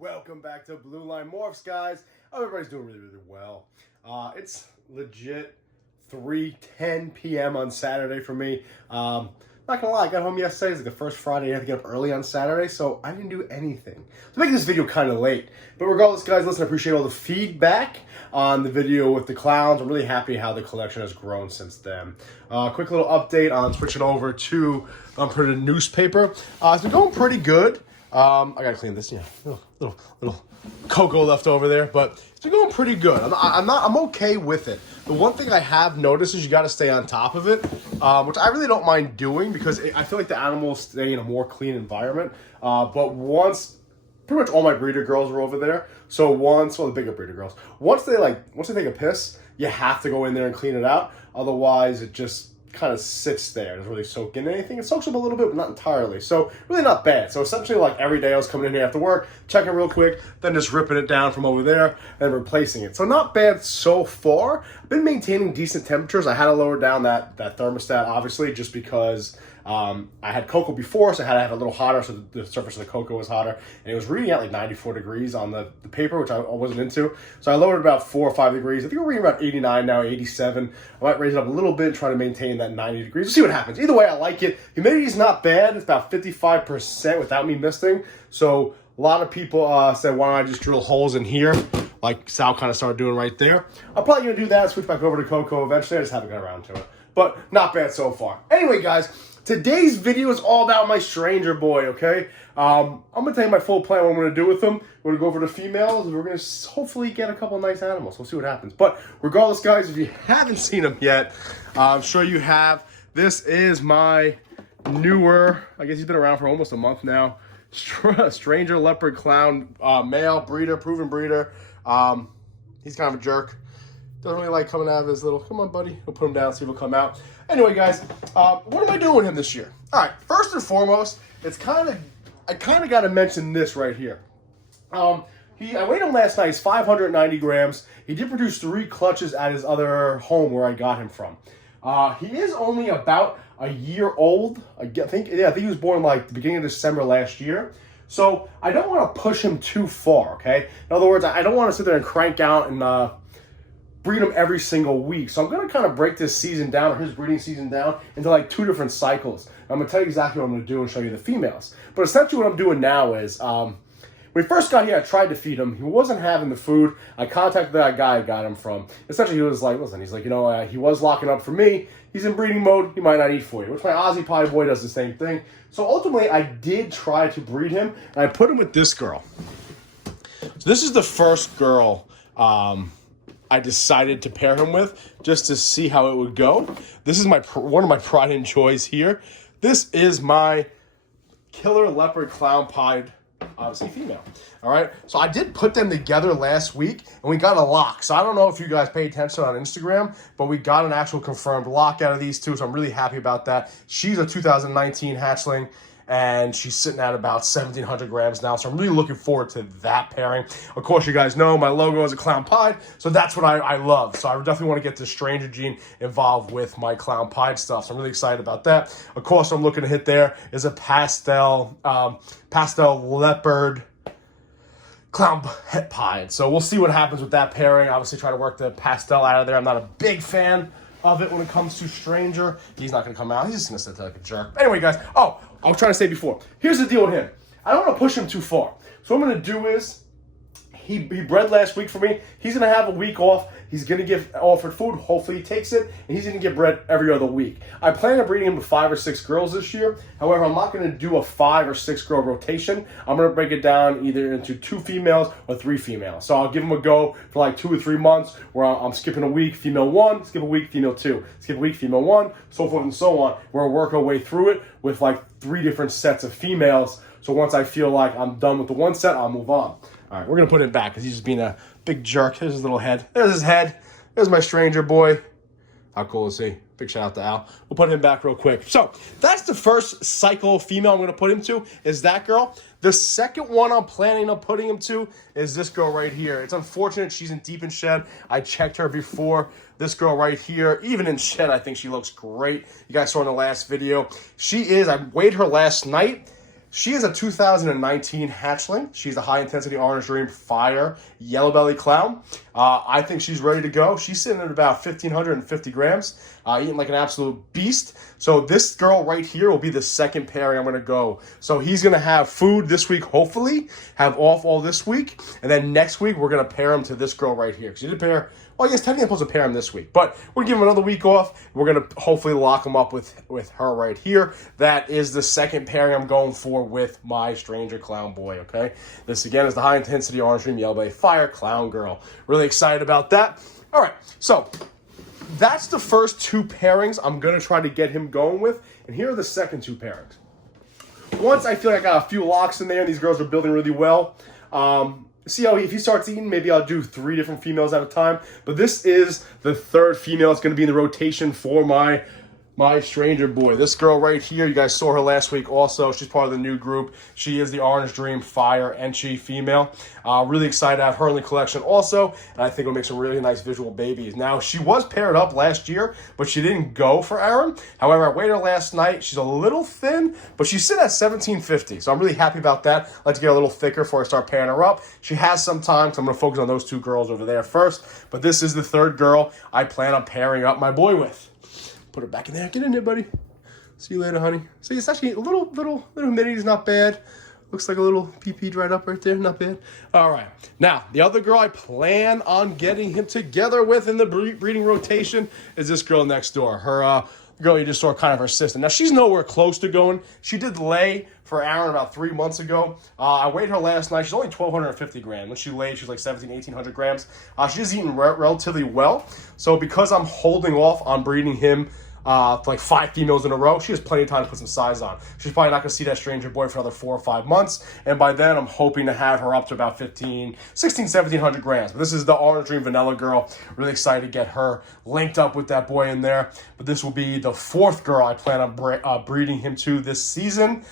welcome back to Blue Line Morphs, guys. Oh, everybody's doing really well. It's legit 3:10 p.m. on Saturday for me. Not gonna lie, I got home yesterday. It's like the first Friday I had to get up early on Saturday, so I didn't do anything. So making this video kind of late. But regardless, guys, listen, I appreciate all the feedback on the video with the clowns. I'm really happy how the collection has grown since then. Quick little update on switching over to printed newspaper. It's been going pretty good. I gotta clean this, little cocoa left over there, but it's been going pretty good. I'm okay with it. The one thing I have noticed is you got to stay on top of it, which I really don't mind doing because I feel like the animals stay in a more clean environment. But once, pretty much all my breeder girls are over there. So the bigger breeder girls, once they take a piss, you have to go in there and clean it out. Otherwise, it just kind of sits there. It doesn't really soak in anything. It soaks up a little bit, but not entirely. So really not bad. So essentially, like every day I was coming in here after work, checking real quick, then just ripping it down from over there and replacing it. So not bad so far. I've been maintaining decent temperatures. I had to lower down that thermostat, obviously, just because I had cocoa before, so I had to have it a little hotter so the surface of the cocoa was hotter. And it was reading at like 94 degrees on the paper, which I wasn't into. So I lowered it about 4 or 5 degrees. I think we're reading about 89 now, 87. I might raise it up a little bit, try to maintain that 90 degrees. We'll see what happens. Either way, I like it. Humidity's not bad. It's about 55% without me misting. So a lot of people said, why don't I just drill holes in here? Like Sal kind of started doing right there. I'm probably going to do that, switch back over to cocoa eventually. I just haven't got around to it. But not bad so far. Anyway, guys, today's video is all about my stranger boy, okay? I'm going to tell you my full plan, what I'm going to do with him. We're going to go over the females, and we're going to hopefully get a couple of nice animals. We'll see what happens. But regardless, guys, if you haven't seen him yet, I'm sure you have. This is my newer, I guess he's been around for almost a month now, stranger leopard clown male breeder, proven breeder. He's kind of a jerk. Doesn't really like coming out of his little, come on, buddy. We'll put him down, see if he'll come out. Anyway, guys, what am I doing with him this year? All right, first and foremost, I kind of got to mention this right here. I weighed him last night. He's 590 grams. He did produce 3 clutches at his other home where I got him from. He is only about a year old. I think he was born like the beginning of December last year. So I don't want to push him too far, okay? In other words, I don't want to sit there and crank out and breed him every single week. So I'm going to kind of break this season down, or his breeding season down, into like 2 different cycles. I'm going to tell you exactly what I'm going to do and show you the females. But essentially what I'm doing now is, when he first got here, I tried to feed him. He wasn't having the food. I contacted that guy I got him from. Essentially, he was like, listen, he's like, he was locking up for me. He's in breeding mode. He might not eat for you, which my Aussie Pie boy does the same thing. So ultimately, I did try to breed him, and I put him with this girl. So this is the first girl I decided to pair him with just to see how it would go. This is one of my pride and joys here. This is my killer leopard clown pied, obviously female. All right, so I did put them together last week, and we got a lock. So I don't know if you guys pay attention on Instagram, but we got an actual confirmed lock out of these two, so I'm really happy about that. She's a 2019 hatchling, and she's sitting at about 1,700 grams now, so I'm really looking forward to that pairing. Of course, you guys know my logo is a clown pied, so that's what I love. So I definitely want to get the stranger gene involved with my clown pied stuff, so I'm really excited about that. Of course, I'm looking to hit there is a pastel leopard clown pied. So we'll see what happens with that pairing. Obviously, try to work the pastel out of there. I'm not a big fan of it when it comes to stranger. He's not going to come out. He's just going to sit there like a jerk. Anyway, guys. Oh, I was trying to say before. Here's the deal with him. I don't want to push him too far. So what I'm going to do is, he bred last week for me. He's going to have a week off. He's going to get offered food. Hopefully he takes it. And he's going to get bred every other week. I plan on breeding him with 5 or 6 girls this year. However, I'm not going to do a 5 or 6 girl rotation. I'm going to break it down either into 2 females or 3 females. So I'll give him a go for like 2 or 3 months where I'm skipping a week, female 1, skip a week, female 2, skip a week, female 1, so forth and so on. We'll work our way through it with like 3 different sets of females. So once I feel like I'm done with the one set, I'll move on. All right, we're going to put him back because he's just being a big jerk. Here's his little head. There's his head. There's my stranger boy. How cool is he? Big shout out to Al. We'll put him back real quick. So that's the first cycle female I'm going to put him to is that girl. The second one I'm planning on putting him to is this girl right here. It's unfortunate she's in deep in shed. I checked her before. This girl right here, even in shed, I think she looks great. You guys saw in the last video. I weighed her last night. She is a 2019 hatchling. She's a high-intensity Orange Dream Fire Yellow Belly Clown. I think she's ready to go. She's sitting at about 1,550 grams, eating like an absolute beast. So this girl right here will be the second pairing I'm going to go. So he's going to have food this week, hopefully, have off all this week. And then next week, we're going to pair him to this girl right here. Because he did pair... Well, I guess technically I'm supposed to pair him this week, but we're giving him another week off. We're going to hopefully lock him up with her right here. That is the second pairing I'm going for with my Stranger Clown boy, okay? This, again, is the high-intensity Orange Dream Yellow Belly Fire Clown Girl. Really excited about that. All right, so that's the first two pairings I'm going to try to get him going with, and here are the second two pairings. Once I feel like I got a few locks in there and these girls are building really well, see how if he starts eating, maybe I'll do 3 different females at a time. But this is the third female that's going to be in the rotation for my Stranger boy. This girl right here, you guys saw her last week also. She's part of the new group. She is the Orange Dream Fire Enchi female. Really excited to have her in the collection also. And I think it'll make some really nice visual babies. Now, she was paired up last year, but she didn't go for Aaron. However, I weighed her last night. She's a little thin, but she's sitting at 1,750. So I'm really happy about that. Let's get a little thicker before I start pairing her up. She has some time, so I'm going to focus on those two girls over there first. But this is the third girl I plan on pairing up my boy with. Put it back in there. Get in there, buddy. See you later, honey. See, it's actually a little humidity is not bad. Looks like a little pee-pee dried up right there. Not bad. All right. Now, the other girl I plan on getting him together with in the breeding rotation is this girl next door. Her girl you just saw, kind of her sister. Now, she's nowhere close to going. She did lay for Aaron about 3 months ago. I weighed her last night. She's only 1,250 grams. When she laid, she was like 1,800 grams. She's eating relatively well. So because I'm holding off on breeding him like 5 females in a row, she has plenty of time to put some size on. She's probably not going to see that Stranger boy for another 4 or 5 months. And by then, I'm hoping to have her up to about 1,700 grams. But this is the Orange Dream Vanilla girl. Really excited to get her linked up with that boy in there. But this will be the 4th girl I plan on breeding him to this season.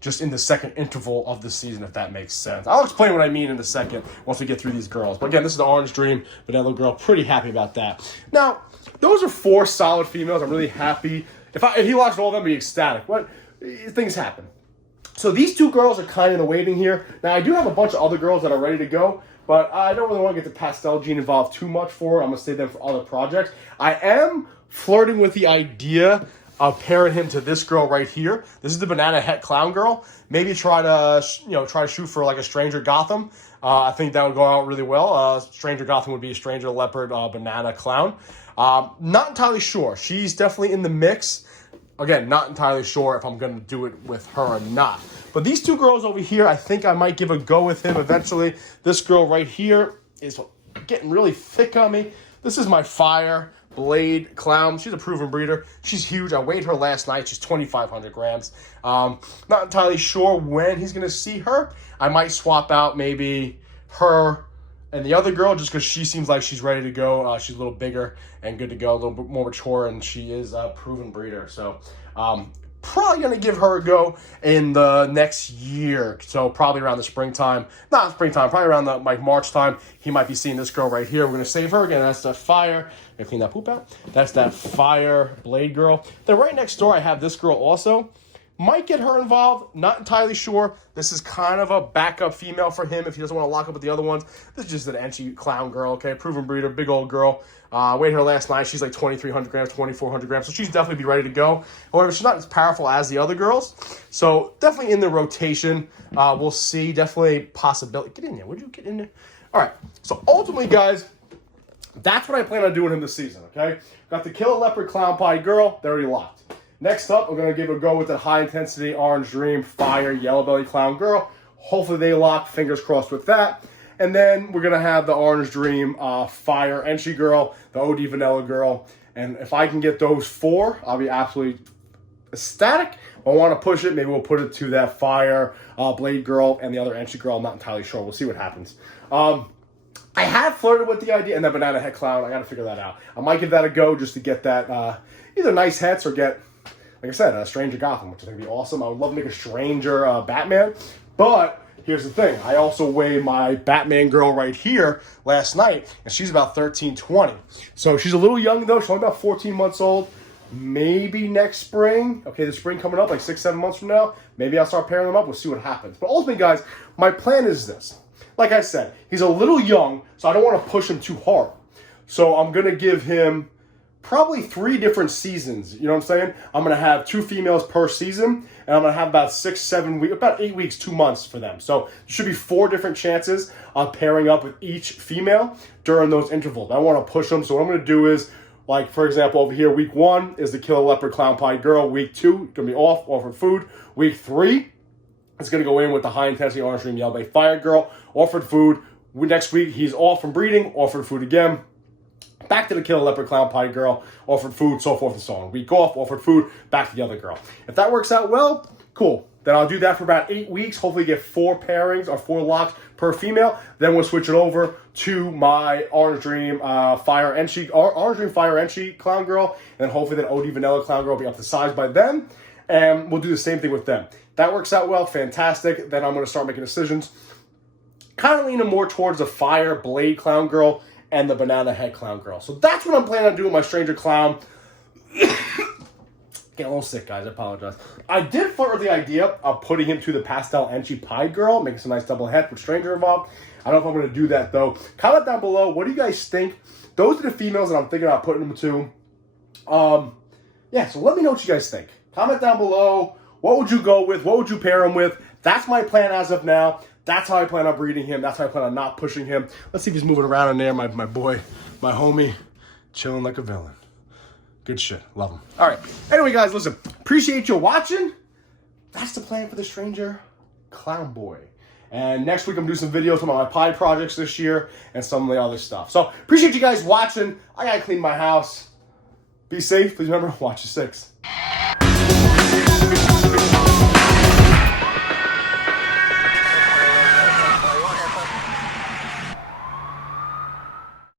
Just in the second interval of the season, if that makes sense. I'll explain what I mean in a second once we get through these girls. But again, this is the Orange Dream Vanilla girl. Pretty happy about that. Now, those are 4 solid females. I'm really happy. If he lost all of them, I'd be ecstatic. But things happen. So these 2 girls are kind of in the waiting here. Now, I do have a bunch of other girls that are ready to go, but I don't really want to get the pastel gene involved too much for it. I'm going to save them for other projects. I am flirting with the idea of pairing him to this girl right here. This is the Banana Het Clown girl. Maybe try to shoot for like a Stranger Gotham. I think that would go out really well. Stranger Gotham would be a Stranger Leopard Banana Clown. Not entirely sure. She's definitely in the mix. Again, not entirely sure if I'm going to do it with her or not. But these 2 girls over here, I think I might give a go with him eventually. This girl right here is getting really thick on me. This is my Fire Blade Clown. She's a proven breeder. She's huge. I weighed her last night. She's 2,500 grams. Not entirely sure when he's going to see her. I might swap out maybe her and the other girl just because she seems like she's ready to go. She's a little bigger and good to go, a little bit more mature, and she is a proven breeder. So probably going to give her a go in the next year. So probably around the springtime. Not springtime, probably around the March time. He might be seeing this girl right here. We're going to save her. Again, that's the Fire. Gonna clean that poop out. That's that Fire Blade girl. Then right next door, I have this girl also. Might get her involved. Not entirely sure. This is kind of a backup female for him if he doesn't want to lock up with the other ones. This is just an Enchi Clown girl, okay? Proven breeder, big old girl. Weighed her last night. She's like 2,300 grams, 2,400 grams. So she's definitely be ready to go. However, she's not as powerful as the other girls. So definitely in the rotation. We'll see. Definitely possibility. Get in there. Would you get in there? All right. So ultimately, guys, that's what I plan on doing him this season, okay? Got the Killer Leopard Clown Pie girl. They're already locked. Next up, we're going to give a go with the high-intensity Orange Dream Fire Yellow Belly Clown girl. Hopefully they lock. Fingers crossed with that. And then we're going to have the Orange Dream Fire Enchi girl, the OD Vanilla girl. And if I can get those 4, I'll be absolutely ecstatic. If I want to push it, maybe we'll put it to that Fire Blade girl and the other Enchi girl. I'm not entirely sure. We'll see what happens. I have flirted with the idea, and that Banana Het Clown, I got to figure that out. I might give that a go just to get that either nice hets or get, like I said, a Stranger Gotham, which I think would be awesome. I would love to make a Stranger Batman, but here's the thing. I also weighed my Batman girl right here last night, and she's about 1,320. So she's a little young, though. She's only about 14 months old. maybe next spring. Okay, the spring coming up, like 6-7 months from now, maybe I'll start pairing them up. We'll see what happens. But ultimately, guys, my plan is this. Like I said, he's a little young, so I don't want to push him too hard. So I'm going to give him probably 3 different seasons. You know what I'm saying? I'm going to have 2 females per season, and I'm going to have about 6-7 weeks, about 8 weeks, 2 months for them. So there should be 4 different chances of pairing up with each female during those intervals. I want to push them. So what I'm going to do is, like, for example, over here, week 1 is the Killer Leopard Clown Pie Girl. Week 2, going to be off, offered food. Week 3, it's going to go in with the High Intensity Orange Dream Yellow Bay Fire Girl, offered food. Next week, he's off from breeding, offered food again. Back to the Killer Leopard Clown Pie Girl, offered food, so forth and so on. Week off, offered food, back to the other girl. If that works out well, cool. Then I'll do that for about 8 weeks. Hopefully get 4 pairings or 4 locks per female. Then we'll switch it over to my Orange Dream Fire Entry Clown Girl. And then hopefully that OD Vanilla Clown Girl will be up to size by then. And we'll do the same thing with them. That works out well, fantastic. Then I'm going to start making decisions. Kind of leaning more towards the Fire Blade Clown Girl and the Banana Head Clown Girl. So that's what I'm planning on doing with my Stranger Clown. Getting a little sick, guys. I apologize. I did flirt with the idea of putting him to the Pastel Entry Pie Girl, making some nice double head with Stranger involved. I don't know if I'm going to do that, though. Comment down below. What do you guys think? Those are the females that I'm thinking about putting them to. Yeah, so let me know what you guys think. Comment down below. What would you go with? What would you pair him with? That's my plan as of now. That's how I plan on breeding him. That's how I plan on not pushing him. Let's see if he's moving around in there. My boy, my homie, chilling like a villain. Good shit. Love him. All right. Anyway, guys, listen. Appreciate you watching. That's the plan for the Stranger Clown Boy. And next week, I'm going to do some videos about my pie projects this year and some of the other stuff. So, appreciate you guys watching. I got to clean my house. Be safe. Please remember, watch your 6.